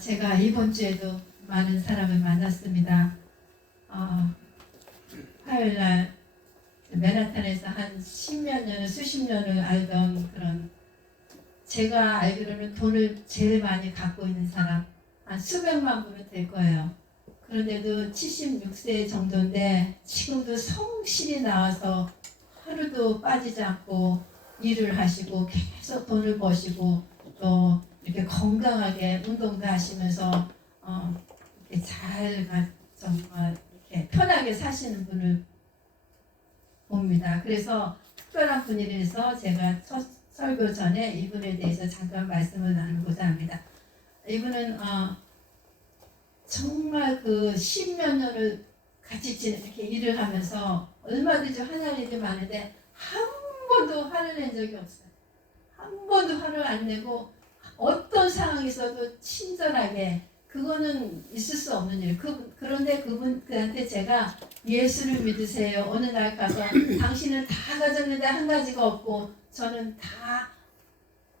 제가 이번 주에도 많은 사람을 만났습니다. 화요일 날 맨하탄에서 한 십몇 년을 수십 년을 알던 그런, 제가 알기로는 돈을 제일 많이 갖고 있는 사람, 한 수백만 불은 될 거예요. 그런데도 76세 정도인데 지금도 성실히 나와서 하루도 빠지지 않고 일을 하시고 계속 돈을 버시고 또 이렇게 건강하게 운동도 하시면서 이렇게 정말 이렇게 편하게 사시는 분을 봅니다. 그래서 특별한 분이라서 제가 첫 설교 전에 이분에 대해서 잠깐 말씀을 나누고자 합니다. 이분은 정말 그 십몇 년을 같이 이렇게 일을 하면서 얼마든지 화날 일이 많은데 한 번도 화를 낸 적이 없어요. 한 번도 화를 안 내고 어떤 상황에서도 친절하게, 그거는 있을 수 없는 일. 그런데 그분한테 제가 예수를 믿으세요. 어느 날 가서 당신은 다 가졌는데 한 가지가 없고 저는 다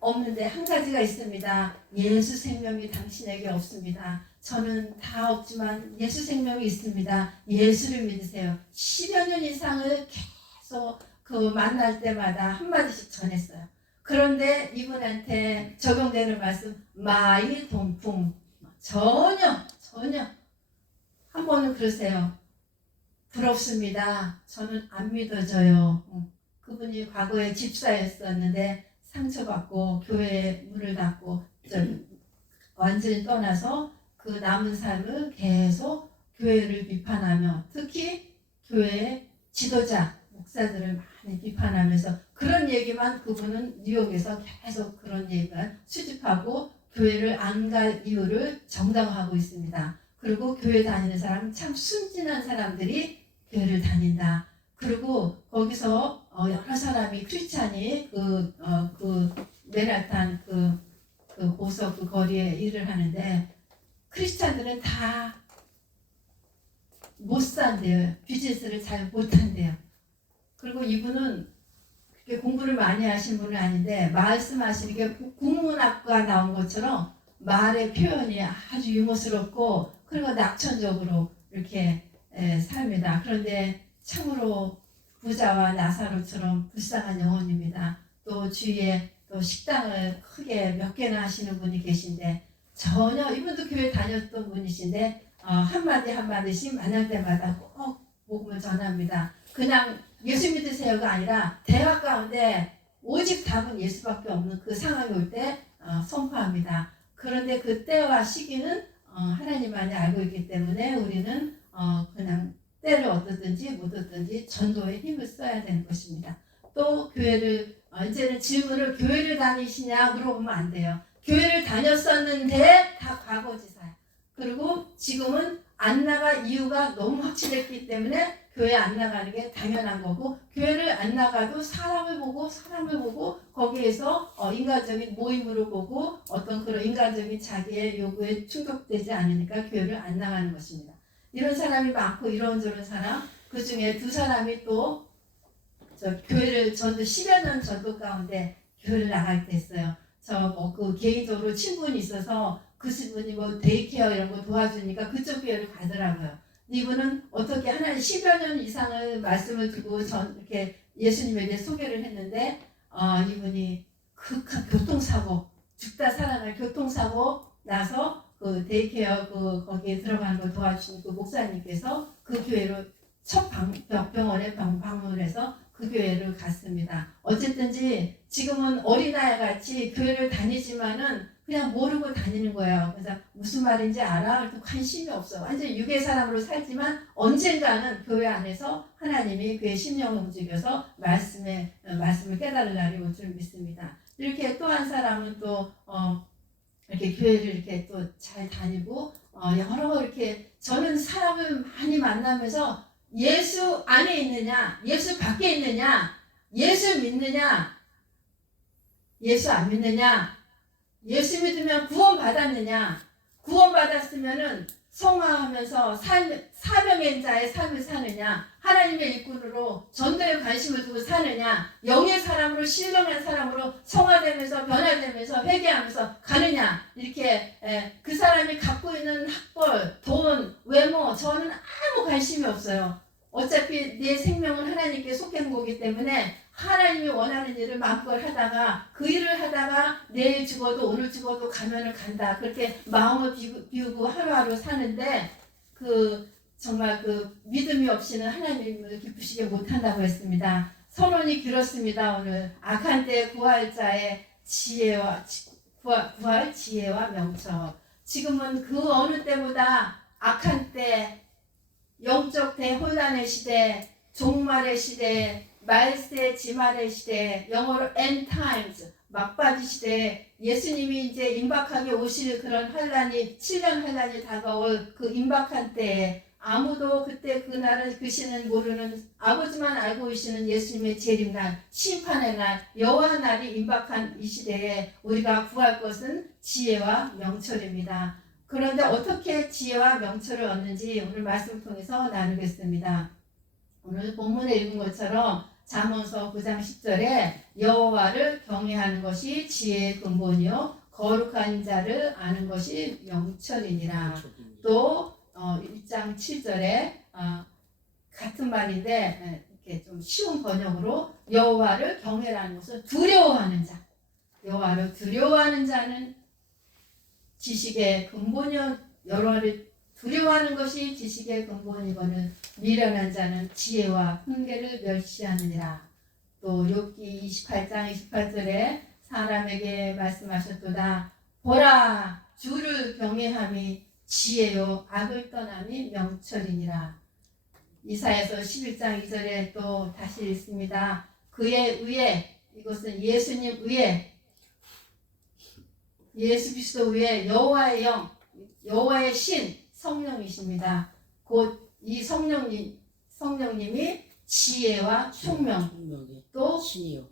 없는데 한 가지가 있습니다. 예수 생명이 당신에게 없습니다. 저는 다 없지만 예수 생명이 있습니다. 예수를 믿으세요. 10여 년 이상을 계속 그 만날 때마다 한마디씩 전했어요. 그런데 이분한테 적용되는 말씀, 마이 동풍, 전혀 한 번은 그러세요. 부럽습니다. 저는 안 믿어져요. 그분이 과거에 집사였었는데 상처받고 교회에 문을 닫고 완전히 떠나서 그 남은 삶을 계속 교회를 비판하며, 특히 교회의 지도자 목사들을 많이 비판하면서 그런 얘기만, 그분은 뉴욕에서 계속 그런 얘기만 수집하고 교회를 안 갈 이유를 정당화하고 있습니다. 그리고 교회 다니는 사람, 참 순진한 사람들이 교회를 다닌다. 그리고 거기서 여러 사람이 크리스찬이 그 맨하탄 그 고속 그 거리에 일을 하는데 크리스찬들은 다 못 산대요. 비즈니스를 잘 못한대요. 그리고 이분은 그렇게 공부를 많이 하신 분은 아닌데 말씀하시는 게 국문학과 나온 것처럼 말의 표현이 아주 유머스럽고 그리고 낙천적으로 이렇게 삽니다. 그런데 참으로 부자와 나사로처럼 불쌍한 영혼입니다. 또 주위에 또 식당을 크게 몇 개나 하시는 분이 계신데 전혀, 이분도 교회 다녔던 분이신데 한마디씩 만날 때마다 꼭 복음을 전합니다. 그냥 예수 믿으세요가 아니라 대화 가운데 오직 답은 예수밖에 없는 그 상황이 올 때 선포합니다. 그런데 그 때와 시기는 하나님만이 알고 있기 때문에 우리는 그냥 때를 얻든지 못 얻든지 전도에 힘을 써야 되는 것입니다. 또 교회를, 이제는 질문을 교회를 다니시냐 물어보면 안 돼요. 교회를 다녔었는데 다 과거지사야. 그리고 지금은 안 나가 이유가 너무 확실했기 때문에 교회 안 나가는 게 당연한 거고, 교회를 안 나가도 사람을 보고 거기에서 인간적인 모임으로 보고 어떤 그런 인간적인 자기의 요구에 충족되지 않으니까 교회를 안 나가는 것입니다. 이런 사람이 많고 이런저런 사람, 그 중에 두 사람이 또 교회를 전도 10여 년 전도 가운데 교회를 나갈 때 했어요. 그 개인적으로 친분이 있어서 그 친분이 데이케어 이런 거 도와주니까 그쪽 교회를 가더라고요. 이분은 어떻게 하나님 10여 년 이상을 말씀을 두고 이렇게 예수님에 대해 소개를 했는데 이분이 극한 교통사고, 죽다 살아날 교통사고 나서 그 데이케어 거기에 들어가는 걸 도와주신 그 목사님께서 그 교회로 첫 병원에 방문을 해서 그 교회를 갔습니다. 어쨌든지 지금은 어린아이 같이 교회를 다니지만은 그냥 모르고 다니는 거예요. 그래서 무슨 말인지 알아? 관심이 없어. 완전 육의 사람으로 살지만 언젠가는 교회 안에서 하나님이 그의 심령을 움직여서 말씀을 깨달을 날이 올 줄 믿습니다. 이렇게 또 한 사람은 또 이렇게 교회를 이렇게 또 잘 다니고 여러 이렇게, 저는 사람을 많이 만나면서 예수 안에 있느냐, 예수 밖에 있느냐, 예수 믿느냐, 예수 안 믿느냐, 예수 믿으면 구원 받았느냐, 구원 받았으면은 성화하면서 사명의 자의 삶을 사느냐, 하나님의 일꾼으로 전도에 관심을 두고 사느냐, 영의 사람으로 신령한 사람으로 성화되면서 변화되면서 회개하면서 가느냐, 이렇게 그 사람이 갖고 있는 학벌, 돈, 외모, 저는 아무 관심이 없어요. 어차피 내 생명은 하나님께 속한 거기 때문에 하나님이 원하는 일을 마음껏 하다가 그 일을 하다가 내일 죽어도 오늘 죽어도 가면은 간다. 그렇게 마음을 비우고 하루하루 사는데 정말 믿음이 없이는 하나님을 기쁘시게 못한다고 했습니다. 선언이 길었습니다. 오늘 악한 때 구할 자의 지혜와 구할 지혜와 명철. 지금은 그 어느 때보다 악한 때, 영적 대혼란의 시대, 종말의 시대, 말세 지말의 시대, 영어로 end times, 막바지 시대, 예수님이 이제 임박하게 오실 그런 환란이 7년 환란이 다가올 그 임박한 때에 아무도 그때 그날을 그시는 모르는 아버지만 알고 계시는 예수님의 재림날, 심판의 날, 여호와 날이 임박한 이 시대에 우리가 구할 것은 지혜와 명철입니다. 그런데 어떻게 지혜와 명철을 얻는지 오늘 말씀을 통해서 나누겠습니다. 오늘 본문에 읽은 것처럼 잠언서 9장 10절에 여호와를 경외하는 것이 지혜의 근본이요 거룩한 자를 아는 것이 명철이니라. 또 1장 7절에 같은 말인데 이렇게 좀 쉬운 번역으로 여호와를 경외하는 것은 두려워하는 자. 여호와를 두려워하는 자는 지식의 근본이요. 여호와를 두려워하는 것이 지식의 근본이거늘 미련한 자는 지혜와 훈계를 멸시하느니라. 또 욥기 28장 28절에 사람에게 말씀하셨도다. 보라, 주를 경외함이 지혜요 악을 떠남이 명철이니라. 이사야서 11장 2절에 또 다시 읽습니다. 그의 의에, 이것은 예수님 의에, 예수 그리스도 위에 여호와의 영, 여호와의 신 성령이십니다. 곧 이 성령님이 지혜와 총명, 또 신이요.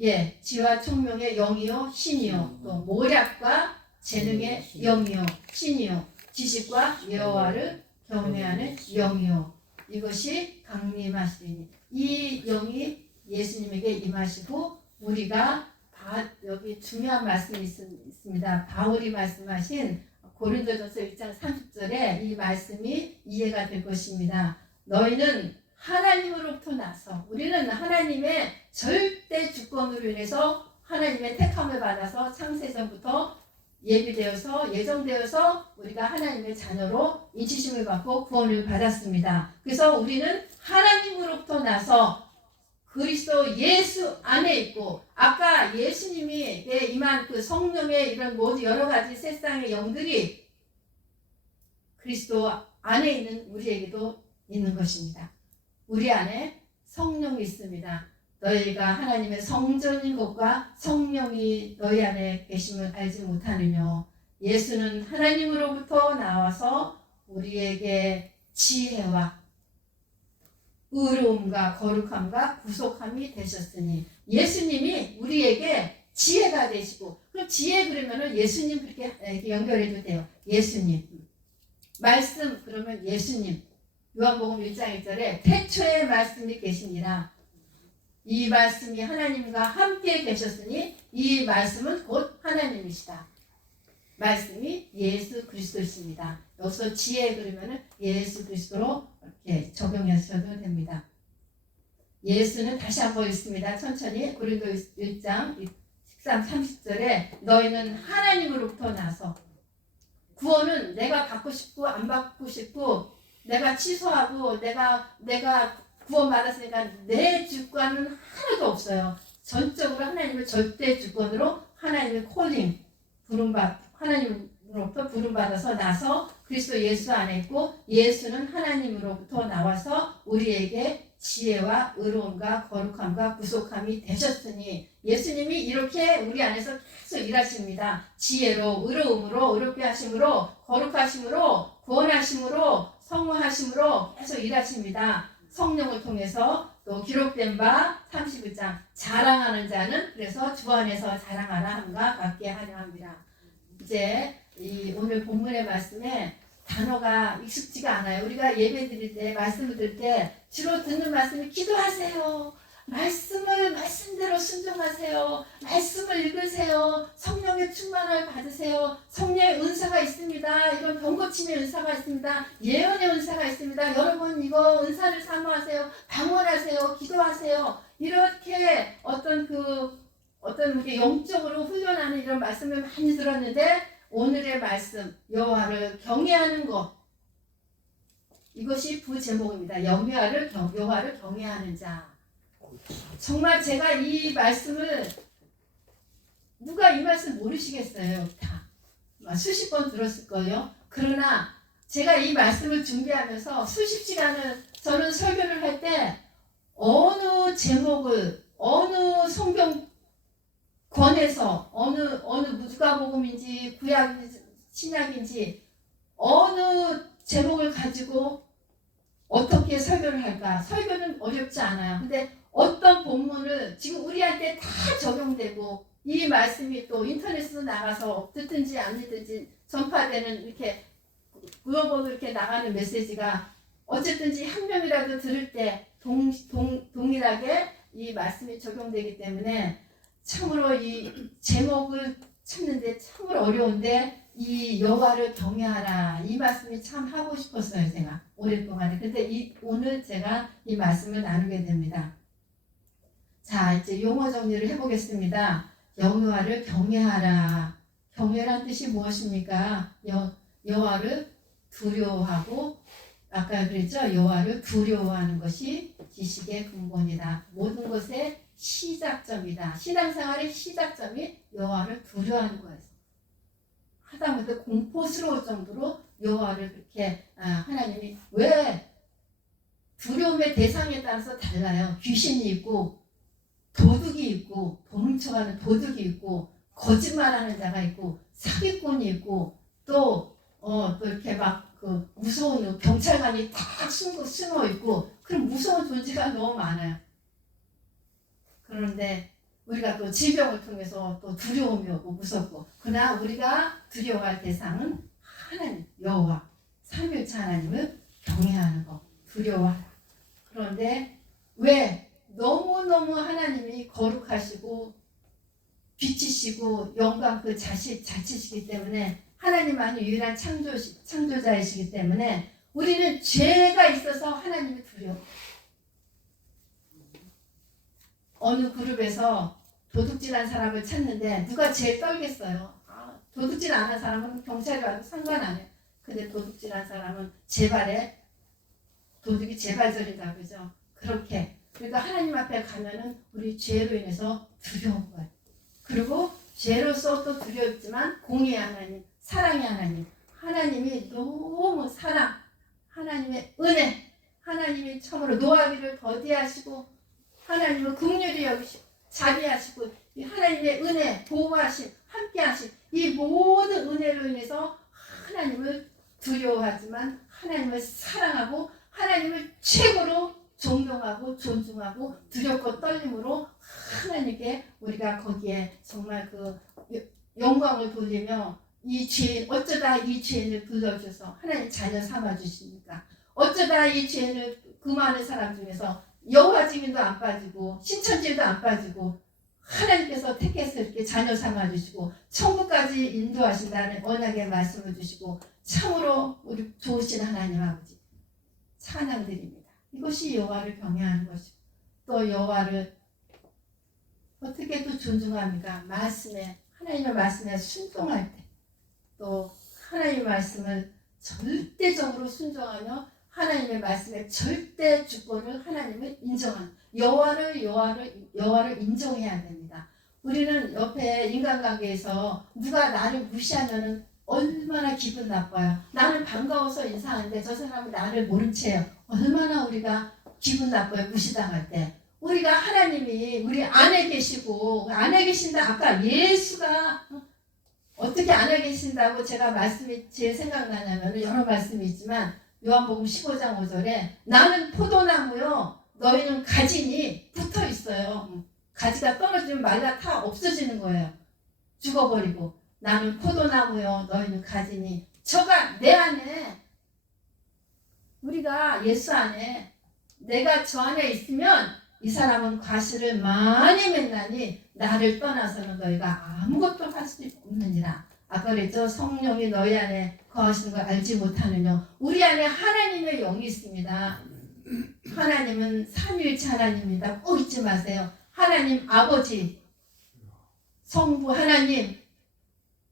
예, 지혜와 총명의 영이요 신이요, 또 모략과 재능의 영이요 신이요, 지식과 여호와를 경외하는 영이요. 이것이 강림하시니 이 영이 예수님에게 임하시고 우리가 여기 중요한 말씀이 있습니다. 바울이 말씀하신 고린도전서 1장 30절에 이 말씀이 이해가 될 것입니다. 너희는 하나님으로부터 나서, 우리는 하나님의 절대 주권으로 인해서 하나님의 택함을 받아서 창세전부터 예비되어서 예정되어서 우리가 하나님의 자녀로 인치심을 받고 구원을 받았습니다. 그래서 우리는 하나님으로부터 나서 그리스도 예수 안에 있고, 아까 예수님이 임한 그 성령의 이런 모든 여러 가지 세상의 영들이 그리스도 안에 있는 우리에게도 있는 것입니다. 우리 안에 성령이 있습니다. 너희가 하나님의 성전인 것과 성령이 너희 안에 계심을 알지 못하느냐. 예수는 하나님으로부터 나와서 우리에게 지혜와 의로움과 거룩함과 구속함이 되셨으니, 예수님이 우리에게 지혜가 되시고, 그럼 지혜 그러면은 예수님 그렇게 연결해도 돼요. 예수님. 말씀 그러면 예수님. 요한복음 1장 1절에 태초에 말씀이 계시니라. 이 말씀이 하나님과 함께 계셨으니 이 말씀은 곧 하나님이시다. 말씀이 예수 그리스도이십니다. 여기서 지혜 그러면은 예수 그리스도로 이렇게 적용하셔도 됩니다. 예수는 다시 한번 읽습니다. 천천히. 고린도 1장 13, 30절에 너희는 하나님으로부터 나서, 구원은 내가 받고 싶고 안 받고 싶고 내가 취소하고 내가 구원받았으니까 내 주권은 하나도 없어요. 전적으로 하나님의 절대 주권으로 하나님의 콜링, 하나님으로부터 부름받아서 나서 그리스도 예수 안에 있고, 예수는 하나님으로부터 나와서 우리에게 지혜와 의로움과 거룩함과 구속함이 되셨으니, 예수님이 이렇게 우리 안에서 계속 일하십니다. 지혜로, 의로움으로, 의롭게 하심으로, 거룩하심으로, 구원하심으로, 성화하심으로 계속 일하십니다. 성령을 통해서 또 기록된 바 31장 자랑하는 자는 그래서 주 안에서 자랑하라 함과 같게 하려 합니다. 이제 이 오늘 본문의 말씀에 단어가 익숙지가 않아요. 우리가 예배 드릴 때, 말씀을 들을 때 주로 듣는 말씀이 기도하세요. 말씀대로 순종하세요. 말씀을 읽으세요. 성령의 충만을 받으세요. 성령의 은사가 있습니다. 이런 병고침의 은사가 있습니다. 예언의 은사가 있습니다. 여러분 이거 은사를 사모하세요. 방언하세요. 기도하세요. 이렇게 어떤 우리 영적으로 훈련하는 이런 말씀을 많이 들었는데 오늘의 말씀 여호와를 경외하는 것 이것이 부제목입니다. 여호와를 경외하는 자. 정말 제가 이 말씀을 누가 이 말씀 모르시겠어요. 다 수십 번 들었을 거예요. 그러나 제가 이 말씀을 준비하면서 수십 시간을 저는 설교를 할 때 어느 제목을 어느 성경 권에서 어느 누가복음인지 구약인지 신약인지 어느 제목을 가지고 어떻게 설교를 할까? 설교는 어렵지 않아요. 근데 어떤 본문을 지금 우리한테 다 적용되고 이 말씀이 또 인터넷으로 나가서 듣든지 안 듣든지 전파되는 이렇게 글로벌로 이렇게 나가는 메시지가 어쨌든지 한 명이라도 들을 때 동일하게 이 말씀이 적용되기 때문에 참으로 이 제목을 찾는데 참으로 어려운데 이 여호와를 경외하라 이 말씀이 참 하고 싶었어요. 제가 오랫동안에. 근데 오늘 제가 이 말씀을 나누게 됩니다. 자, 이제 용어 정리를 해보겠습니다. 여호와를 경외하라. 경외란 뜻이 무엇입니까? 여호와를 두려워하고 아까 그랬죠? 여호와를 두려워하는 것이 지식의 근본이다. 모든 것의 시작점이다. 신앙생활의 시작점이 여호와를 두려워하는 거예요. 하다못해 공포스러울 정도로 여호와를 그렇게 하나님이 왜 두려움의 대상에 따라서 달라요. 귀신이 있고 도둑이 있고 돈 훔쳐가는 도둑이 있고 거짓말하는 자가 있고 사기꾼이 있고 또 이렇게 막 그 무서운 경찰관이 딱 숨어 있고 그런 무서운 존재가 너무 많아요. 그런데 우리가 또 질병을 통해서 또 두려움이 오고 무섭고 그러나 우리가 두려워할 대상은 하나님 여호와 삼위일체 하나님을 경외하는 것 두려워하라. 그런데 왜 너무너무 하나님이 거룩하시고 빛이시고 영광 그 자체시기 때문에 하나님만이 유일한 창조자이시기 때문에 우리는 죄가 있어서 하나님을 두려워. 어느 그룹에서 도둑질한 사람을 찾는데 누가 제일 떨겠어요. 도둑질 안 한 사람은 경찰이 와도 상관 안 해요. 근데 도둑질한 사람은 도둑이 재발절이다 그러죠. 그렇게 그러니까 하나님 앞에 가면은 우리 죄로 인해서 두려운 거예요. 그리고 죄로서 또 두렵지만 공의의 하나님, 사랑의 하나님, 하나님이 너무 사랑, 하나님의 은혜, 하나님이 참으로 노하기를 더디하시고 하나님은 긍휼히 여기시고 자비하시고 하나님의 은혜, 보호하심, 함께하심 이 모든 은혜로 인해서 하나님을 두려워하지만 하나님을 사랑하고 하나님을 최고로 존경하고 존중하고 두렵고 떨림으로 하나님께 우리가 거기에 정말 그 영광을 돌리며 어쩌다 이 죄인을 불러주셔서 하나님 자녀 삼아주십니까? 어쩌다 이 죄인을 그 많은 사람 중에서 여호와 증인도 안 빠지고 신천지도 안 빠지고 하나님께서 택해서 이렇게 자녀 삼아주시고 천국까지 인도하신다는 언약의 말씀을 주시고 참으로 우리 좋으신 하나님 아버지 찬양드립니다. 이것이 여호와를 경외하는 것이고 또 여호와를 어떻게 또 존중합니까? 하나님의 말씀에 순종할 때 또 하나님의 말씀을 절대적으로 순종하며 하나님의 말씀에 절대 주권을 하나님을 인정하는 여호와를 인정해야 됩니다. 우리는 옆에 인간관계에서 누가 나를 무시하면은 얼마나 기분 나빠요. 나는 반가워서 인사하는데 저 사람은 나를 모른 채요. 얼마나 우리가 기분 나빠요. 무시당할 때. 우리가 하나님이 우리 안에 계시고 안에 계신다. 아까 예수가 어떻게 안에 계신다고 제가 말씀이 제일 생각나냐면 여러 말씀이 있지만 요한복음 15장 5절에 나는 포도나무요 너희는 가지니 붙어 있어요. 가지가 떨어지면 말라 타 없어지는 거예요. 죽어버리고 나는 포도나무요 너희는 가지니. 저가 내 안에, 우리가 예수 안에, 내가 저 안에 있으면 이 사람은 과실을 많이 맺나니 나를 떠나서는 너희가 아무것도 할 수 없느니라. 아까 그랬죠. 성령이 너희 안에 거하시는 걸 알지 못하느냐. 우리 안에 하나님의 영이 있습니다. 하나님은 삼위일체 하나님입니다. 꼭 잊지 마세요. 하나님 아버지, 성부 하나님,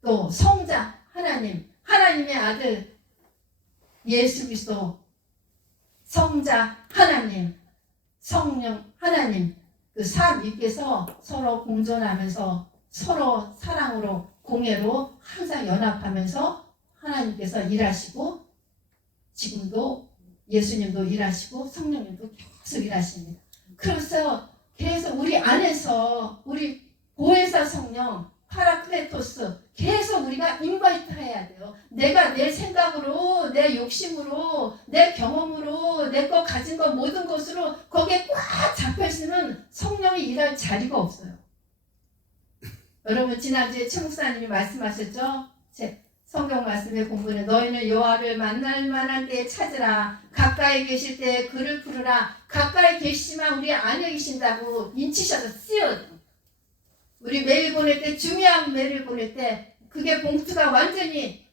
또 성자 하나님, 하나님의 아들 예수 그리스도, 성자 하나님, 성령 하나님, 그 삼위께서 서로 공존하면서 서로 사랑으로 공예로 항상 연합하면서 하나님께서 일하시고, 지금도 예수님도 일하시고 성령님도 계속 일하십니다. 그래서 계속 우리 안에서 우리 보혜사 성령 파라클레토스 계속 우리가 인바이트 해야 돼요. 내가 내 생각으로, 내 욕심으로, 내 경험으로, 내 거 가진 거 모든 것으로 거기에 꽉 잡혀있으면 성령이 일할 자리가 없어요. 여러분 지난주에 최 목사님이 말씀하셨죠? 제 성경 말씀의 공부는 너희는 여호와를 만날 만한 때에 찾으라. 가까이 계실 때에 그를 부르라. 가까이 계시지만 우리 안에 계신다고 인치셔서 쓰여요. 우리 메일 보낼 때, 중요한 메일 보낼 때 그게 봉투가 완전히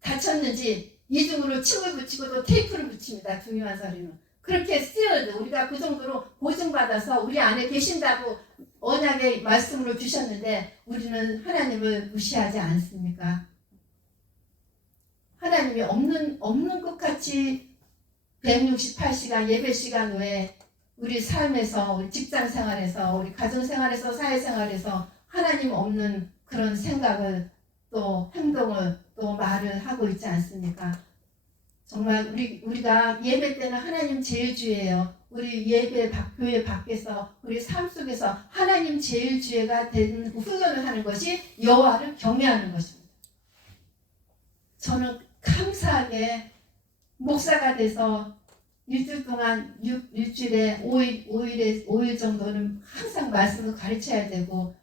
닫혔는지 이중으로 칩을 붙이고 또 테이프를 붙입니다. 중요한 서류는. 그렇게 쓰여도 우리가 그 정도로 보증받아서 우리 안에 계신다고 언약의 말씀으로 주셨는데 우리는 하나님을 무시하지 않습니까? 하나님이 없는 것 같이 168시간 예배 시간 외에 우리 삶에서, 우리 직장 생활에서, 우리 가정 생활에서, 사회 생활에서 하나님 없는 그런 생각을 또 행동을 또 말을 하고 있지 않습니까? 정말 우리가 예배 때는 하나님 제일 주예요. 우리 예배 교회 밖에서 우리 삶 속에서 하나님 제일 주예가 되는 훈련을 하는 것이 여호와를 경외하는 것입니다. 저는 감사하게 목사가 돼서 일주일 동안 일주일에 5일 정도는 항상 말씀을 가르쳐야 되고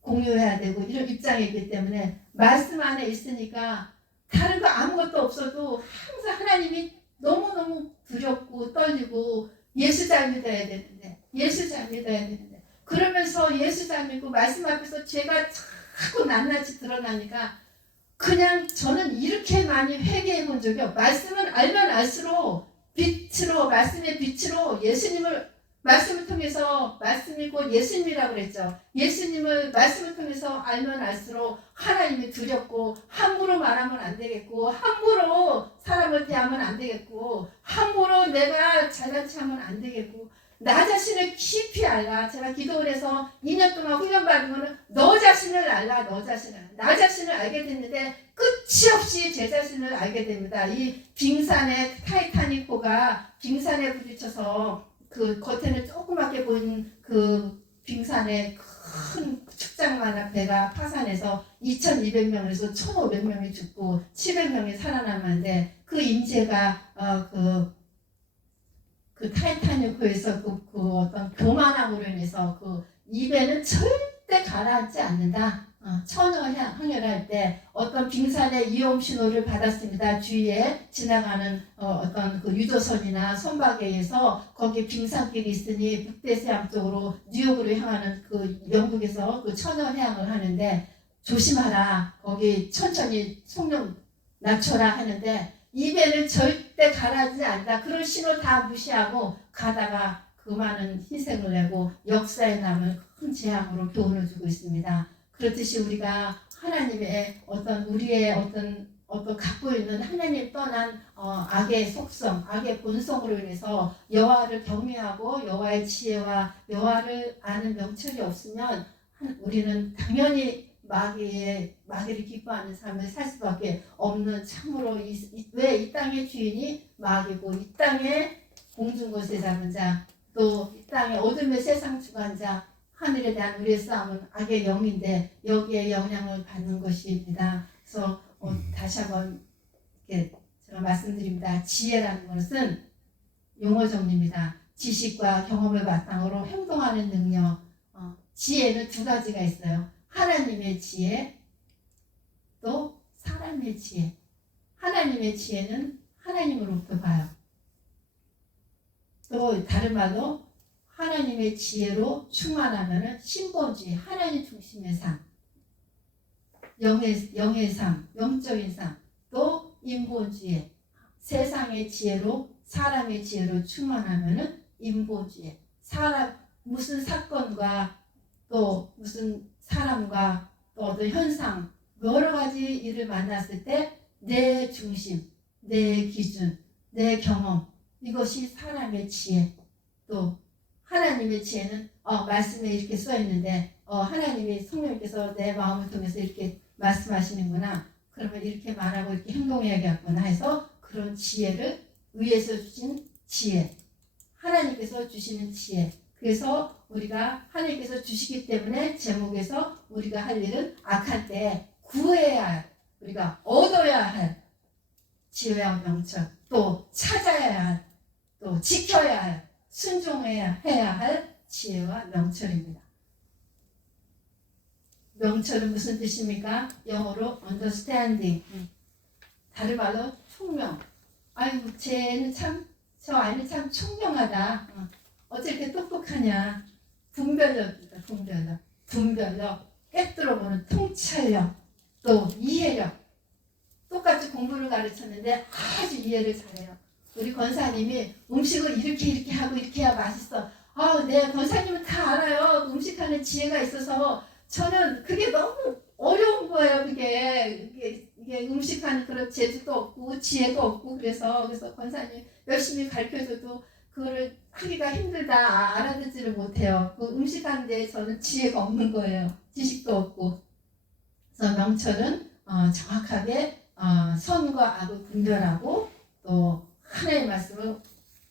공유해야 되고 이런 입장이기 때문에 말씀 안에 있으니까 다른 거 아무것도 없어도 항상 하나님이 너무너무 두렵고 떨리고 예수 잘 믿어야 되는데, 예수 잘 믿어야 되는데, 그러면서 예수 잘 믿고 말씀 앞에서 죄가 자꾸 낱낱이 드러나니까 그냥 저는 이렇게 많이 회개해 본 적이 없어요. 말씀은 알면 알수록 빛으로, 말씀의 빛으로 예수님을, 말씀을 통해서, 말씀이 곧 예수님이라고 그랬죠. 예수님을 말씀을 통해서 알면 알수록 하나님이 두렵고, 함부로 말하면 안 되겠고, 함부로 사람을 대하면 안 되겠고, 함부로 내가 잘난 체하면 안 되겠고, 나 자신을 깊이 알라. 제가 기도를 해서 2년 동안 훈련받은 거는 너 자신을 알라. 너 자신을. 나 자신을 알게 됐는데 끝이 없이 제 자신을 알게 됩니다. 이 빙산의 타이타닉호가 빙산에 부딪혀서 그 겉에는 조그맣게 보이는 그 빙산의 큰 축장만한 배가 파산해서 2200명에서 1500명이 죽고 700명이 살아남았는데 그 임재가 그 타이타닉호에서 그 어떤 교만함으로 인해서 이 배는 절대 가라앉지 않는다. 천여 항해할 때 어떤 빙산의 위험 신호를 받았습니다. 주위에 지나가는 어떤 그 유조선이나 선박에 의해서 거기 빙산길이 있으니 북대서양 쪽으로 뉴욕으로 향하는 그 영국에서 그 천여 해양을 하는데 조심하라. 거기 천천히 속력 낮춰라 하는데 이 배는 절대 가라앉지 않는다. 그런 신호 다 무시하고 가다가 그 많은 희생을 내고 역사에 남을 큰 재앙으로 교훈을 주고 있습니다. 그렇듯이 우리가 하나님의 우리의 갖고 있는 하나님 떠난 악의 속성, 악의 본성으로 인해서 여호와를 경외하고 여호와의 지혜와 여호와를 아는 명철이 없으면 우리는 당연히 마귀를 기뻐하는 삶을 살 수밖에 없는, 참으로 왜 이 땅의 주인이 마귀고 이 땅의 공중곳에 잡은 자, 또 이 땅의 어둠의 세상 주관자, 하늘에 대한 우리의 싸움은 악의 영인데 여기에 영향을 받는 것입니다. 그래서 다시 한번 제가 말씀드립니다. 지혜라는 것은 용어 정리입니다. 지식과 경험을 바탕으로 행동하는 능력. 지혜는 두 가지가 있어요. 하나님의 지혜, 하나님의 지혜. 하나님의 지혜는 하나님으로부터 봐요. 또 다른 말로 하나님의 지혜로 충만하면 신본주의, 하나님 중심의 삶, 영의 삶, 영적인 삶, 또 인본주의, 세상의 지혜로 사람의 지혜로 충만하면 인본주의, 사람 무슨 사건과 또 무슨 사람과 또 어떤 현상 여러 가지 일을 만났을 때 내 중심, 내 기준, 내 경험, 이것이 사람의 지혜. 또 하나님의 지혜는 말씀에 이렇게 써 있는데 하나님이 성령님께서 내 마음을 통해서 이렇게 말씀하시는구나. 그러면 이렇게 말하고 이렇게 행동해야겠구나 해서 그런 지혜를 위에서 주신 지혜, 하나님께서 주시는 지혜. 그래서 우리가 하나님께서 주시기 때문에 제목에서 우리가 할 일은 악할 때 구해야 할, 우리가 얻어야 할 지혜와 명철, 또 찾아야 할, 또 지켜야 할, 순종해야 할 지혜와 명철입니다. 명철은 무슨 뜻입니까? 영어로 understanding. 다른 말로 총명. 아이고 쟤는 참, 저 아이는 참 총명하다. 어째 이렇게 똑똑하냐. 분별력입니다. 분별력, 꿰뚫어보는 통찰력, 또 이해력. 똑같이 공부를 가르쳤는데 아주 이해를 잘해요. 우리 권사님이 음식을 이렇게 하고 이렇게 해야 맛있어. 네, 권사님은 다 알아요. 음식하는 지혜가 있어서 저는 그게 너무 어려운 거예요. 이게 음식하는 그런 재주도 없고 지혜도 없고 그래서 권사님 열심히 가르쳐줘도 그거를 하기가 힘들다, 알아듣지를 못해요. 그 음식하는데 저는 지혜가 없는 거예요. 지식도 없고. 그래서 명철은 정확하게 선과 악을 분별하고 또 하나님의 말씀을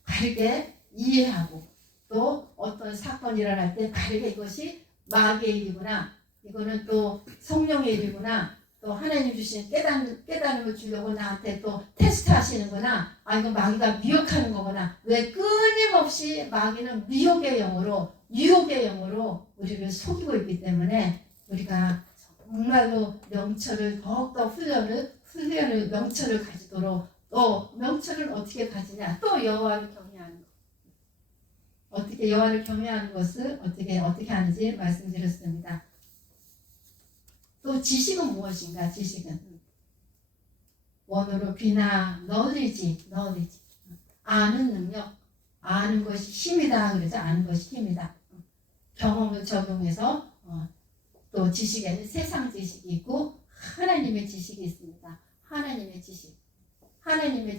바르게 이해하고 또 어떤 사건이 일어날 때 바르게 이것이 마귀의 일이구나, 이거는 또 성령의 일이구나, 또 하나님 주신 깨달음을 주려고 나한테 또 테스트 하시는구나, 이거 마귀가 미혹하는 거구나. 왜 끊임없이 마귀는 미혹의 영으로, 유혹의 영으로 우리를 속이고 있기 때문에 우리가 정말로 명철을 더욱더 훈련을 명철을 가지도록, 또 명철을 어떻게 가지냐, 또 여호와를 경외하는 것. 어떻게 여호와를 경외하는 것을 어떻게 하는지 말씀드렸습니다. 또 지식은 무엇인가? 지식은 원어로 비나 knowledge. 아는 능력, 아는 것이 힘이다 그러죠. 아는 것이 힘이다. 경험을 적용해서 또 지식에는 세상 지식이 있고 하나님의 지식이 있습니다. 하나님의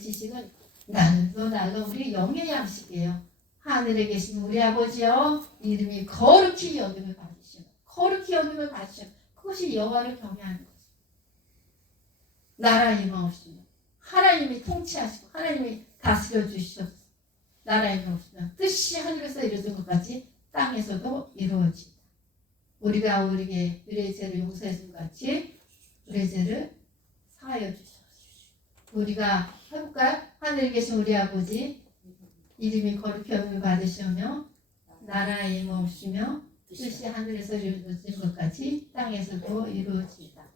지식은 날로 우리 영의 양식이에요. 하늘에 계신 우리 아버지여, 이름이 거룩히 여김을 받으시오. 그것이 여호와를 경외하는 거죠. 나라 임하옵시며, 하나님이 통치하시고 하나님이 다스려 주시옵소서. 나라 임하옵시며, 뜻이 하늘에서 이루어진 것 같이 땅에서도 이루어지다. 우리가 우리에게 우리의 죄를 용서해 준 것 같이 우리의 죄를 사하여 주시옵소서. 우리가 해볼까요? 하늘에 계신 우리 아버지, 이름이 거룩히 여김을 받으시오며 나라에 임하옵시며 뜻이 하늘에서 이루어진 것 같이 땅에서도 이루어지다.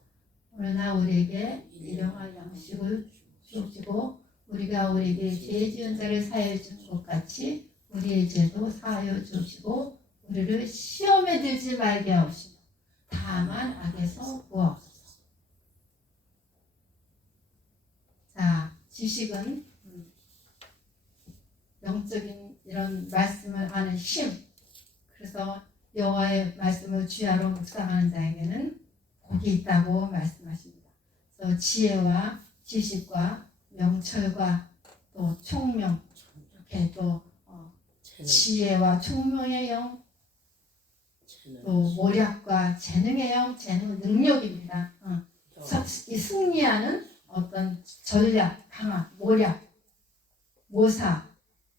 오늘날 우리에게 일용할 양식을 주시고 우리가 우리에게 죄 지은 자를 사하여 준 것 같이 우리의 죄도 사하여 주시고 우리를 시험에 들지 말게 하옵시며 다만 악에서 구하옵소서. 자, 지식은 영적인 이런 말씀을 아는 힘. 그래서 여호와의 말씀을 주야로 묵상하는 자에게는 복이 있다고 말씀하십니다. 그래서 지혜와 지식과 명철과 또 총명, 이렇게 또 지혜와 총명의 영, 또 모략과 재능의 영, 재능은 능력입니다. 이 승리하는 어떤 전략, 강화, 모략, 모사,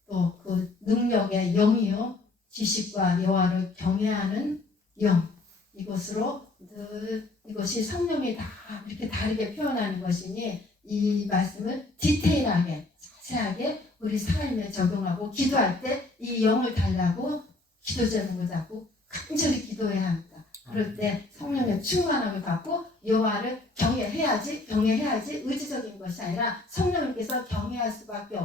또 그 능력의 영이요, 지식과 여호와를 경외하는 영, 이것으로 늘 이것이 성령이 다 이렇게 다르게 표현하는 것이니 이 말씀을 디테일하게 자세하게 우리 삶에 적용하고 기도할 때 이 영을 달라고 기도 제목을 잡고 간절히 기도해야 합니다. 그럴 때 성령의 충만함을 받고 여호와를 경외해야 해야지, 경외해야지 의지적인 것이 아니라 성령님께서 경외할 수밖에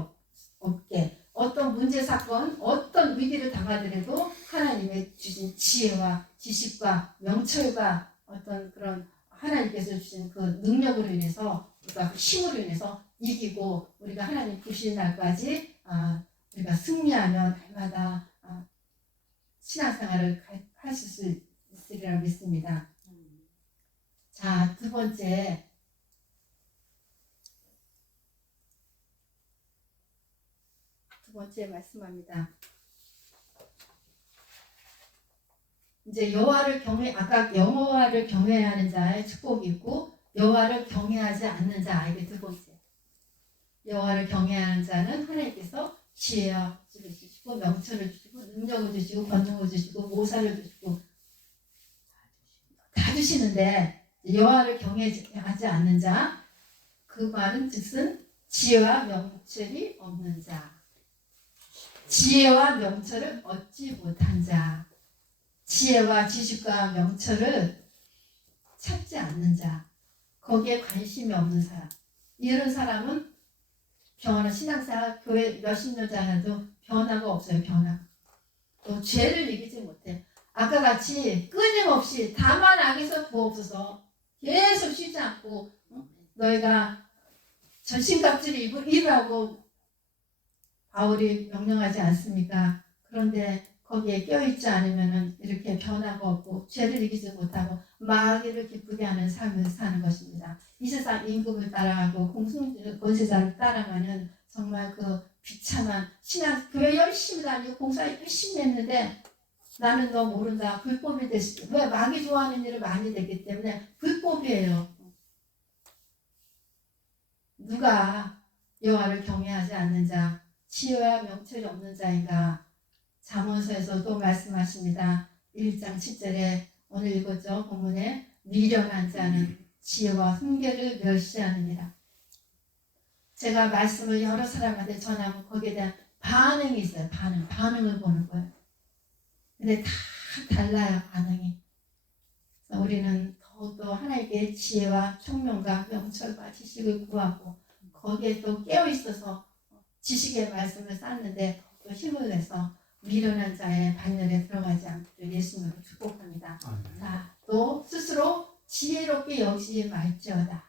없게 어떤 문제 사건, 어떤 위기를 당하더라도 하나님의 주신 지혜와 지식과 명철과 어떤 그런 하나님께서 주신 그 능력으로 인해서 우리가 그 힘으로 인해서 이기고 우리가 하나님 부신 날까지 우리가 승리하며 날마다 신앙생활을 하실 수 있으리라 믿습니다. 자, 두 번째 말씀합니다. 이제 여호와를 경외하는 자의 축복이 있고 여호와를 경외하지 않는 자, 이게 두 번째. 여호와를 경외하는 자는 하나님께서 지혜와 지식을 주시고 명철을 주시고 능력을 주시고 권능을 주시고 모사를 주시고 다 주시는데 여호와를 경외하지 않는 자, 그 말은 즉슨 지혜와 명철이 없는 자, 지혜와 명철을 얻지 못한 자, 지혜와 지식과 명철을 찾지 않는 자, 거기에 관심이 없는 사람, 이런 사람은 변화, 신앙생활 교회 몇십 년 다녀도 변화가 없어요. 또 죄를 이기지 못해. 아까 같이 끊임없이 다만 악에서 구하옵소서 계속 쉬지 않고 너희가 전신갑주를 입으라고 바울이 명령하지 않습니까? 그런데 거기에 껴있지 않으면 이렇게 변화가 없고 죄를 이기지 못하고 마귀를 기쁘게 하는 삶을 사는 것입니다. 이 세상 임금을 따라가고 권세자를 따라가는 정말 그 비참한 신앙, 교회 열심히 다니고 공사 열심히 했는데 나는 너 모른다. 불법이 됐을 때. 왜? 마귀 좋아하는 일을 많이 됐기 때문에 불법이에요. 누가 여호와를 경외하지 않는 자, 지혜와 명철이 없는 자인가? 잠언서에서도 말씀하십니다. 1장 7절에 오늘 읽었죠. 본문에 미련한 자는 지혜와 훈계를 멸시하느니라. 제가 말씀을 여러 사람한테 전하면 거기에 대한 반응이 있어요. 반응을 보는 거예요. 근데 다 달라요. 반응이. 그래서 우리는 더욱더 하나님께 지혜와 총명과 명철과 지식을 구하고 거기에 또 깨어있어서 지식의 말씀을 쌓는데 또 힘을 내서 미련한 자의 반열에 들어가지 않기를 예수님으로 축복합니다. 자, 또 스스로 지혜롭게 여기지 말지어다.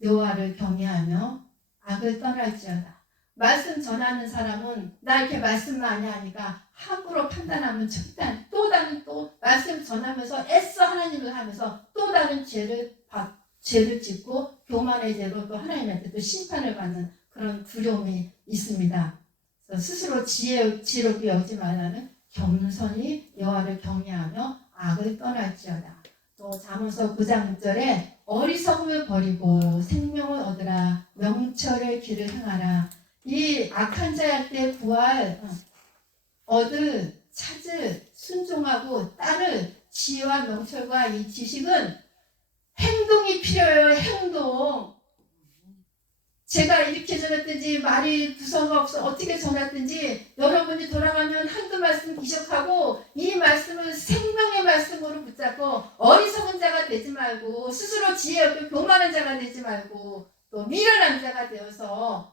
여호와를 경외하며 악을 떠날지어다. 말씀 전하는 사람은 나 이렇게 말씀 많이 하니까 함부로 판단하면 절대 또 다른 말씀 전하면서 애써 하나님을 하면서 또 다른 죄를 짓고 교만의 죄로 또 하나님한테 또 심판을 받는 그런 두려움이 있습니다. 그래서 스스로 지혜롭게 여기지 말라는 겸손히 여호와를 경외하며 악을 떠날지어다. 또 잠언서 9장 6절에 어리석음을 버리고 생명을 얻으라. 명철의 길을 행하라. 이 악한 자한테 구할 찾을 순종하고 따를 지혜와 명철과 이 지식은 행동이 필요해요. 행동. 제가 이렇게 전했든지 말이 두서가 없어 어떻게 전했든지 여러분이 돌아가면 한두 말씀 기억하고 이 말씀을 생명의 말씀으로 붙잡고 어리석은 자가 되지 말고 스스로 지혜 없고 교만한 자가 되지 말고 또 미련한 자가 되어서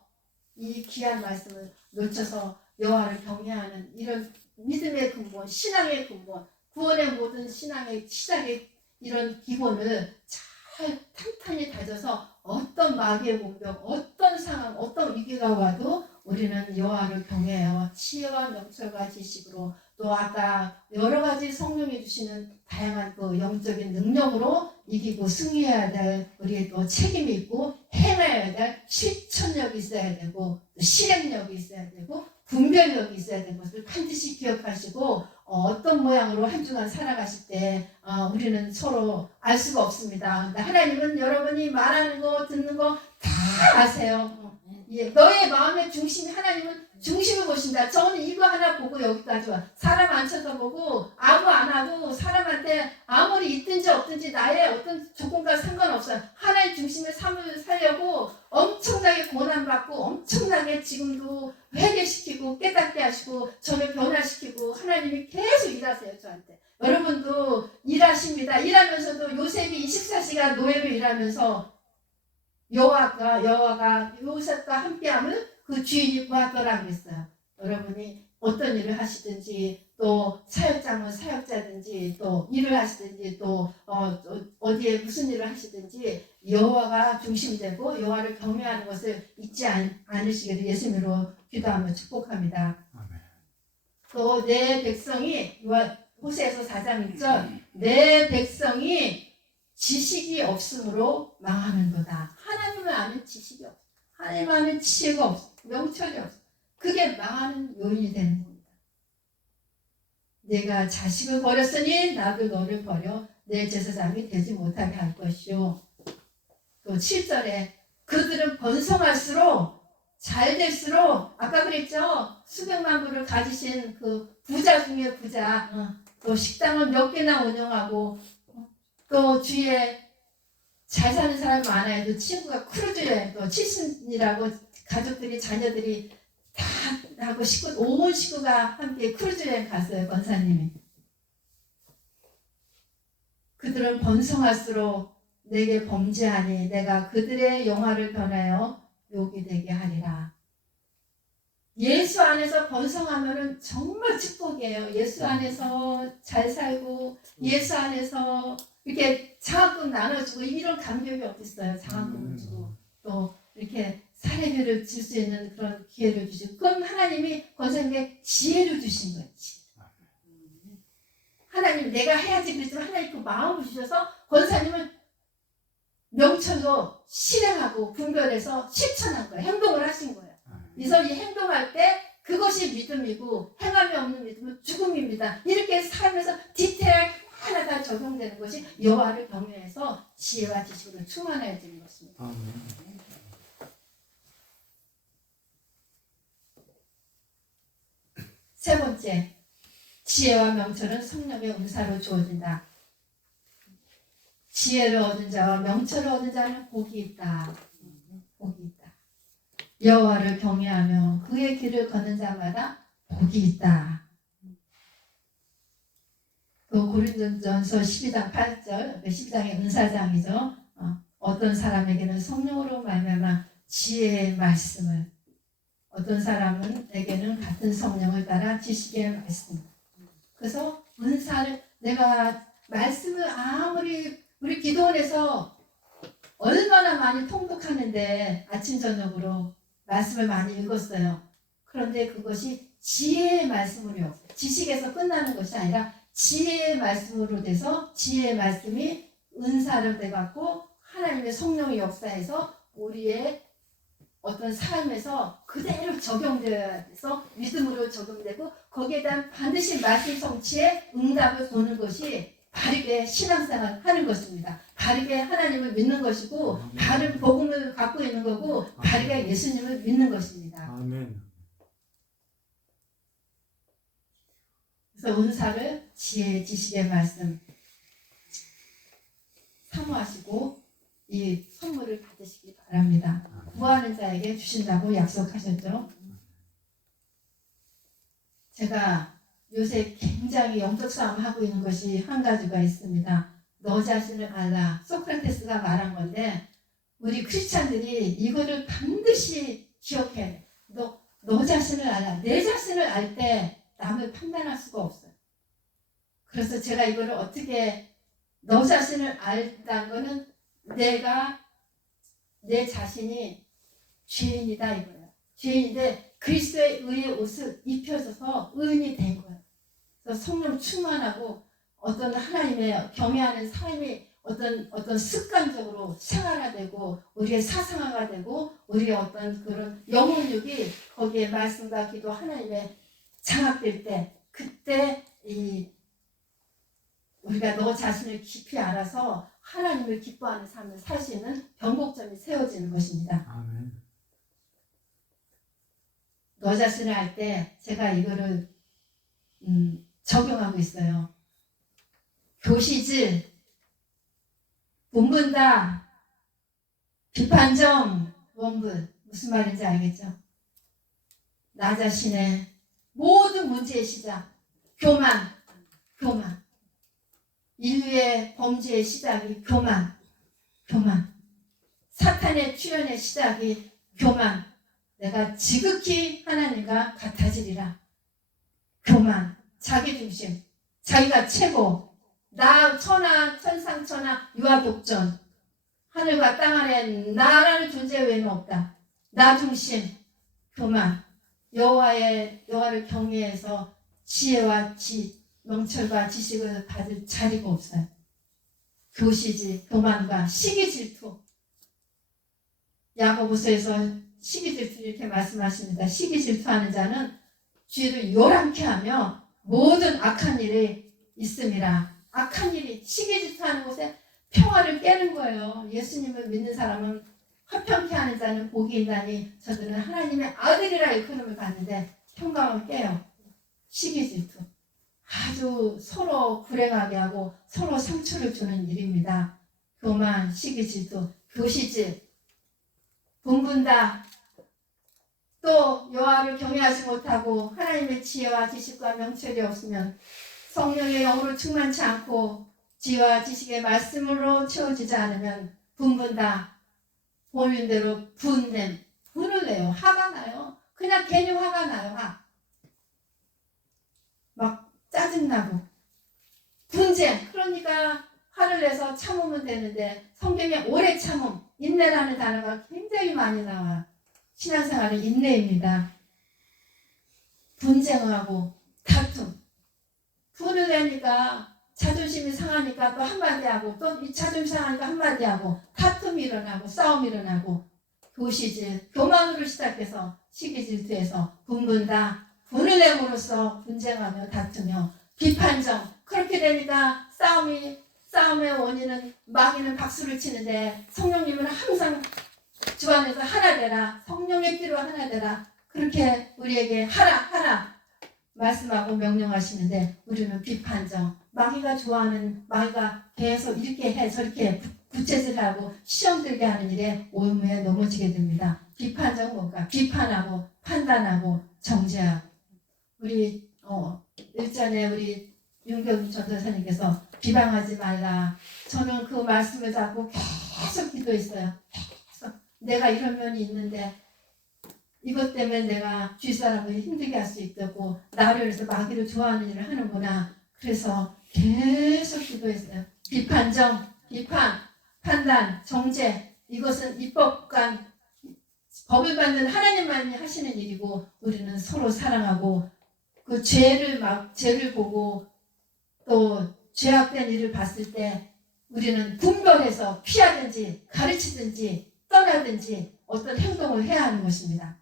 이 귀한 말씀을 놓쳐서 여호와를 경외하는 이런 믿음의 근본, 신앙의 근본, 구원의 모든 신앙의 시작의 이런 기본을 잘 탄탄히 다져서 어떤 마귀의 공격, 어떤 상황, 어떤 위기가 와도 우리는 여호와를 경외하여 지혜와 명철과 지식으로 또 아까 여러 가지 성령이 주시는 다양한 그 영적인 능력으로 이기고 승리해야 될 우리의 또 책임이 있고 행해야 될 실천력이 있어야 되고 실행력이 있어야 되고 분별력이 있어야 되는 것을 반드시 기억하시고 어떤 모양으로 한 주간 살아가실 때 우리는 서로 알 수가 없습니다. 근데 하나님은 여러분이 말하는 거 듣는 거 다 아세요. 너의 마음의 중심이 하나님은 중심을 보신다. 저는 이거 하나 보고 여기까지 와. 사람 안 쳐다보고 아무 안 하고 사람한테 아무리 있든지 없든지 나의 어떤 조건과 상관없어요. 하나의 중심의 삶을 살려고 엄청나게 고난받고 엄청나게 지금도 회개시키고 깨닫게 하시고 저를 변화시키고 하나님이 계속 일하세요. 저한테. 여러분도 일하십니다. 일하면서도 요셉이 24시간 노예로 일하면서 여호와가 요셉과 함께함을 그 주인이 보았더라 그랬어요. 여러분이 어떤 일을 하시든지 또 사역자면 사역자든지 또 일을 하시든지 또 어디에 무슨 일을 하시든지 여호와가 중심되고 여호와를 경외하는 것을 잊지 않으시기를 예수님으로 기도하며 축복합니다. 또 내 백성이 호세아서 4장 6절 내 백성이 지식이 없으므로 망하는도다. 하나님을 아는 지식이 없어. 하나님을 아는 지혜가 없어. 명철이 없어. 그게 망하는 요인이 되는 겁니다. 내가 자식을 버렸으니 나도 너를 버려 내 제사장이 되지 못하게 할 것이요. 또 7절에 그들은 번성할수록 잘 될수록 아까 그랬죠. 수백만 불을 가지신 그 부자 중에 부자 또 식당을 몇 개나 운영하고 또 주위에 잘 사는 사람이 많아요. 또 친구가 크루즈 여행 또 칠순이라고 가족들이 자녀들이 다 하고 온 식구가 함께 크루즈 여행 갔어요. 권사님이. 그들은 번성할수록 내게 범죄하니 내가 그들의 영화를 변하여 욕이 되게 하리라. 예수 안에서 번성하면은 정말 축복이에요. 예수 안에서 잘 살고 예수 안에서 이렇게 장학금 나눠주고 이런 감격이 어딨어요. 장학금을 주고 또 이렇게 사례비를 줄 수 있는 그런 기회를 주시고 그건 하나님이 권사님께 지혜를 주신 거예요. 하나님 내가 해야지 그랬지만 하나님 그 마음을 주셔서 권사님은 명철로 실행하고 분별해서 실천한 거예요. 행동을 하신 거예요. 그래서 이 행동할 때 그것이 믿음이고 행함이 없는 믿음은 죽음입니다. 이렇게 삶에서 디테일하게 하나 다 적용되는 것이 여호와를 경외해서 지혜와 지식으로 충만해지는 것입니다. 세 번째, 지혜와 명철은 성령의 은사로 주어진다. 지혜를 얻은 자와 명철을 얻은 자는 복이 있다. 복이 있다. 여호와를 경외하며 그의 길을 걷는 자마다 복이 있다. 또 고린도전서 12장 8절, 12장의 은사장이죠. 어떤 사람에게는 성령으로 말미암아 지혜의 말씀을, 어떤 사람에게는 같은 성령을 따라 지식의 말씀. 그래서 은사를 내가 말씀을 아무리 우리 기도원에서 얼마나 많이 통독하는데 아침 저녁으로 말씀을 많이 읽었어요. 그런데 그것이 지혜의 말씀으로 지식에서 끝나는 것이 아니라 지혜의 말씀으로 돼서 지혜의 말씀이 은사를 돼갖고 하나님의 성령의 역사에서 우리의 어떤 삶에서 그대로 적용되어서 믿음으로 적용되고 거기에 대한 반드시 말씀 성취에 응답을 보는 것이 바르게 신앙생활 하는 것입니다. 바르게 하나님을 믿는 것이고 바른 복음을 갖고 있는 거고 바르게 예수님을 믿는 것입니다. 아멘. 그래서 은사를 지혜, 지식의 말씀 사모하시고 이 선물을 받으시기 바랍니다. 구하는 자에게 주신다고 약속하셨죠. 제가 요새 굉장히 영적 싸움을 하고 있는 것이 한 가지가 있습니다. 너 자신을 알라. 소크라테스가 말한 건데 우리 크리스찬들이 이거를 반드시 기억해야 돼. 너 자신을 알라. 내 자신을 알 때 남을 판단할 수가 없어요. 그래서 제가 이거를 어떻게 너 자신을 알다는 거는 내가 내 자신이 죄인이다 이거예요. 죄인인데 그리스도의 의의 옷을 입혀져서 의인이 된 거예요. 그래서 성령 충만하고 어떤 하나님의 경외하는 삶이 어떤 습관적으로 생활화되고 우리의 사상화가 되고 우리의 어떤 그런 영혼력이 거기에 말씀과 기도 하나님의 장악될 때 그때 우리가 너 자신을 깊이 알아서 하나님을 기뻐하는 삶을 살 수 있는 변곡점이 세워지는 것입니다. 아멘. 너 자신을 알 때 제가 이거를 적용하고 있어요. 교시질, 분분다, 비판정, 원분 무슨 말인지 알겠죠? 나 자신의 모든 문제의 시작, 교만. 인류의 범죄의 시작이 교만. 사탄의 출현의 시작이 교만. 내가 지극히 하나님과 같아지리라. 교만, 자기중심, 자기가 최고, 나 천하, 천상천하, 유아독전, 하늘과 땅 아래 나라는 존재 외에는 없다. 나 중심, 교만, 여호와를 경외해서 지혜와 명철과 지식을 받을 자리가 없어요. 교시지, 교만과 시기 질투. 야고보서에서 시기 질투 이렇게 말씀하십니다. 시기 질투하는 자는 주의를 요란케 하며 모든 악한 일이 있음이라. 악한 일이, 시기 질투하는 곳에 평화를 깨는 거예요. 예수님을 믿는 사람은 화평케 하는 자는 복이 있나니 저들은 하나님의 아들이라 일컬음을 받는데 평강을 깨요. 시기 질투. 아주 서로 불행하게 하고 서로 상처를 주는 일입니다. 교만, 시기 질투, 교시질, 분분다. 또 여호와를 경외하지 못하고 하나님의 지혜와 지식과 명철이 없으면 성령의 영으로 충만치 않고 지혜와 지식의 말씀으로 채워지지 않으면 분분다. 보면대로 분을 내요. 화가 나요. 그냥 괜히 화가 나요. 막 짜증나고 분쟁. 그러니까 화를 내서 참으면 되는데 성경에 오래 참음, 인내라는 단어가 굉장히 많이 나와요. 신앙생활은 인내입니다. 분쟁하고 다툼. 분을 내니까 자존심이 상하니까 또 한마디 하고 또 이 자존심 상하니까 한마디 하고 다툼이 일어나고 싸움이 일어나고 교시질, 교만으로 시작해서 시기질투해서 분분다. 분을 내므로써 분쟁하며 다투며 비판정. 그렇게 되니까 싸움의 원인은 마귀는 박수를 치는데 성령님은 항상 주 안에서 하나 되라. 성령의 피로 하나 되라. 그렇게 우리에게 하라 말씀하고 명령하시는데 우리는 비판정. 마귀가 좋아하는, 마귀가 계속 이렇게 해 저렇게 부채질하고 시험 들게 하는 일에 올무에 넘어지게 됩니다. 비판정 뭔가? 비판하고 판단하고 정죄하고. 우리 일전에 우리 윤경주 전도사님께서 비방하지 말라. 저는 그 말씀을 잡고 계속 기도했어요. 내가 이런 면이 있는데 이것 때문에 내가 주위 사람을 힘들게 할 수 있다고 나를 위해서 마귀를 좋아하는 일을 하는구나. 그래서 계속 기도했어요. 비판정, 비판, 판단, 정죄. 이것은 입법관, 법을 받는 하나님만이 하시는 일이고 우리는 서로 사랑하고 그 죄를 보고 또 죄악된 일을 봤을 때 우리는 분별해서 피하든지 가르치든지 떠나든지 어떤 행동을 해야 하는 것입니다.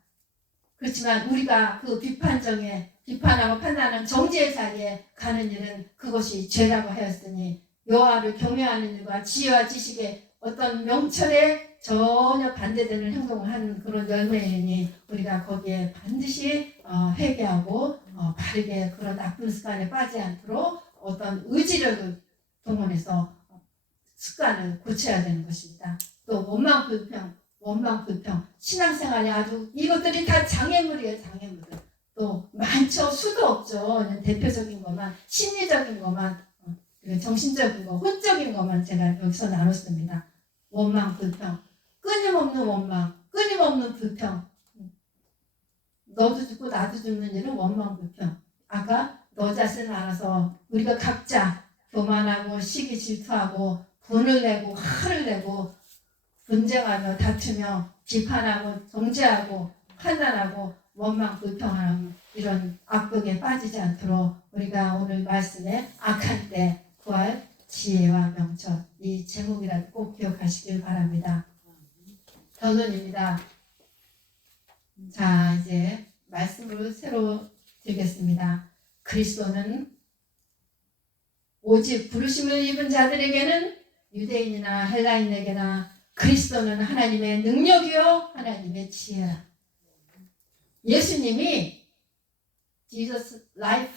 그렇지만 우리가 그 비판하고 판단하는 정죄의 자리에 가는 일은 그것이 죄라고 하였으니 여호와를 경외하는 일과 지혜와 지식의 어떤 명철에 전혀 반대되는 행동을 하는 그런 열매이니 우리가 거기에 반드시 회개하고 바르게 그런 나쁜 습관에 빠지지 않도록 어떤 의지력을 동원해서 습관을 고쳐야 되는 것입니다. 또 원망 불평, 신앙생활이 아주 이것들이 다 장애물이에요. 장애물들. 또 많죠. 수도 없죠. 대표적인 것만, 심리적인 것만, 정신적인 거, 혼적인 것만 제가 여기서 나눴습니다. 원망 불평, 끊임없는 원망, 끊임없는 불평. 너도 죽고 나도 죽는 일은 원망 불평. 아까 너 자신을 알아서 우리가 각자 교만하고 시기 질투하고 분을 내고 화를 내고 분쟁하며 다투며 비판하고 정죄하고 판단하고 원망 불평하는 이런 악독에 빠지지 않도록 우리가 오늘 말씀에 악한 때 구할 지혜와 명철, 이 제목이라도 꼭 기억하시길 바랍니다. 결론입니다. 자, 이제 말씀을 새로 드리겠습니다. 그리스도는 오직 부르심을 입은 자들에게는 유대인이나 헬라인에게나 그리스도는 하나님의 능력이요 하나님의 지혜라. 예수님이 Jesus Life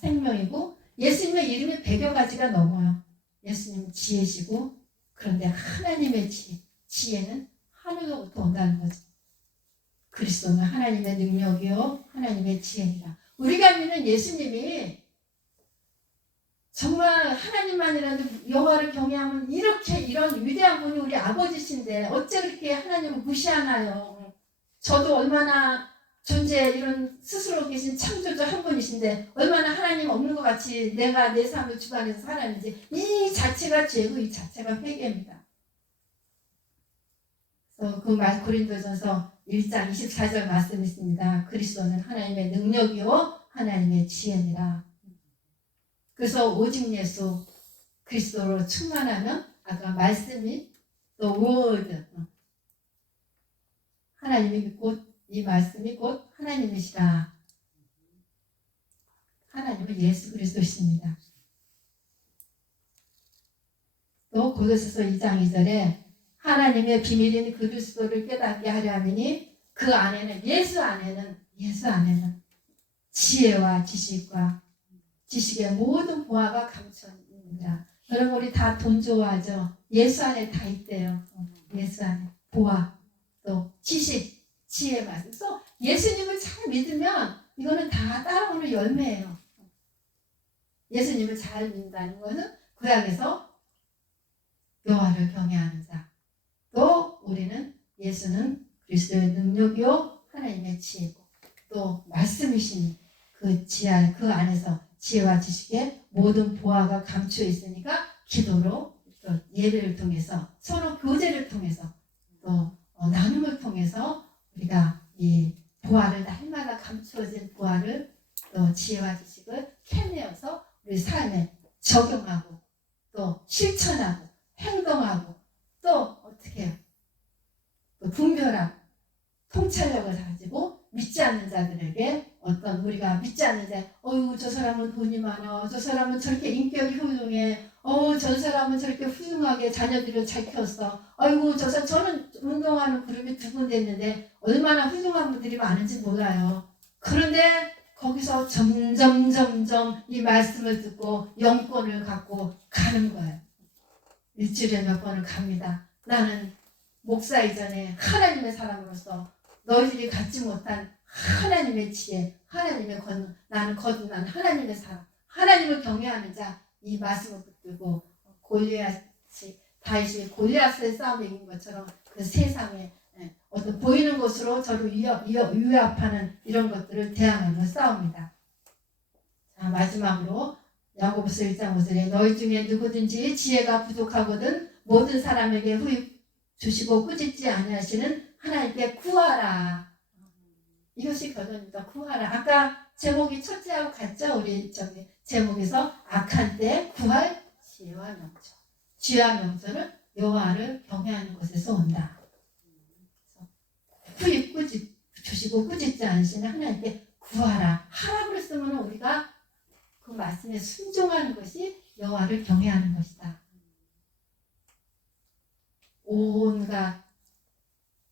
생명이고 예수님의 이름이 100여 가지가 넘어요. 예수님은 지혜시고 그런데 하나님의 지혜는 하늘로부터 온다는 거죠. 그리스도는 하나님의 능력이요 하나님의 지혜이라. 우리가 믿는 예수님이 정말 하나님만이라도 여호와를 경외하면 이렇게 이런 위대한 분이 우리 아버지신데 어째 그렇게 하나님을 무시하나요? 저도 얼마나 존재 이런 스스로 계신 창조주 한 분이신데 얼마나 하나님 없는 것 같이 내가 내 삶을 주관해서 살았는지 이 자체가 죄고 이 자체가 회개입니다. 그래서 그 고린도전서 1장 24절 말씀이 있습니다. 그리스도는 하나님의 능력이요 하나님의 지혜니라. 그래서 오직 예수 그리스도로 충만하면 아까 말씀이 the word 하나님이 곧 이 말씀이 곧 하나님이시라. 하나님은 예수 그리스도십니다. 또 고린도전서 2장 2절에 하나님의 비밀인 그리스도를 깨닫게 하려 함이니 그 안에는 예수 안에는 지혜와 지식의 모든 보화가 감춰 있습니다. 여러분 우리 다 돈 좋아하죠? 예수 안에 다 있대요. 예수 안에 보화, 또 지식, 지혜 말씀. 그래서 예수님을 잘 믿으면 이거는 다 따라오는 열매예요. 예수님을 잘 믿는다는 것은 구약에서 여호와를 경외하는 자. 또 우리는 예수는 그리스도의 능력이요 하나님의 지혜고 또 말씀이신 그 안에서 지혜와 지식의 모든 보화가 감추어 있으니까 기도로 또 예배를 통해서 서로 교제를 통해서 또 나눔을 통해서 우리가 이 보화를 날마다 감추어진 보화를 또 지혜와 지식을 캐내어서 우리 삶에 적용하고 또 실천하고 행동하고 또 어떻게 해요? 또 분별하고 통찰력을 가지고 믿지 않는 자들에게 어떤 우리가 믿지 않는 자, 어유 저 사람은 돈이 많아, 저 사람은 저렇게 인격이 훌륭해, 저 사람은 저렇게 훌륭하게 자녀들을 잘 키웠어, 아이고 저는 운동하는 그룹이 두 군데 있는데 얼마나 훌륭한 분들이 많은지 몰라요. 그런데 거기서 점점 이 말씀을 듣고 영권을 갖고 가는 거예요. 일주일에 몇 번을 갑니다. 나는 목사 이전에 하나님의 사람으로서 너희들이 갖지 못한 하나님의 지혜, 하나님의 권능, 나는 거듭난 하나님의 사람, 하나님을 경외하는 자, 이 말씀을 붙들고 다윗이 골리앗의 싸움에 이긴 것처럼 그 세상에 어떤 보이는 것으로 저를 위협하는 이런 것들을 대항하며 싸웁니다. 자, 마지막으로 야고보서 1장 5절에 너희 중에 누구든지 지혜가 부족하거든 모든 사람에게 후입 주시고 꾸짖지 아니하시는 하나님께 구하라. 이것이 결론입니다. 구하라. 아까 제목이 첫째하고 같죠? 우리 제목에서 악한 때 구할 지혜와 명철. 지혜와 명철은 여호와를 경외하는 것에서 온다. 후입 주시고 꾸짖지 않으시는 하나님께 구하라. 하라고 했으면 우리가 그 말씀에 순종하는 것이 여호와를 경외하는 것이다. 온갖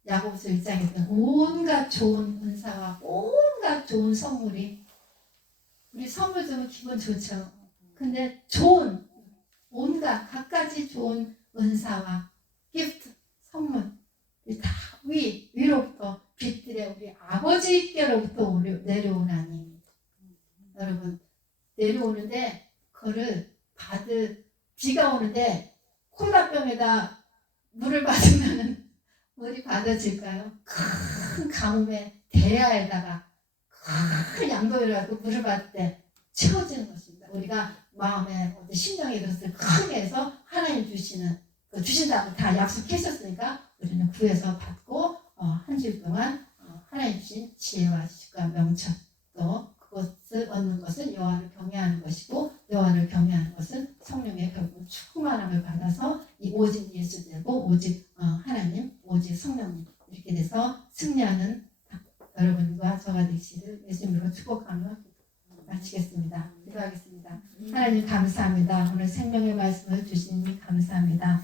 야고보서 1장에 온갖 좋은 은사와 온갖 좋은 선물이 우리 선물 주면 기분 좋죠. 근데 좋은 온갖 갖가지 좋은 은사와 기프트 선물 다 위로부터 빛들의 우리 아버지께로부터 내려오나니 여러분 내려오는데 그거를 비가 오는데 콜라병에다 물을 받으면 물이 받아질까요? 큰 가뭄에 대야에다가 큰 양동이를 갖고 물을 받을 때 채워지는 것입니다. 우리가 마음에 심령의 그릇을 크게 해서 하나님 주신다고 다 약속하셨으니까 우리는 구해서 받고 한 주일 동안 하나님 주신 지혜와 지식과 명철 또 그것을 얻는 것은 여호와를 경외하는 것이고 여호와를 경외하는 것은 성령의 결국 충만함을 받아서 이 오직 예수 되고 오직 하나님 오직 성령님 이렇게 돼서 승리하는 여러분과 저가 되시기를 예수님으로 축복하며 마치겠습니다. 기도하겠습니다. 하나님 감사합니다. 오늘 생명의 말씀을 주시니 감사합니다.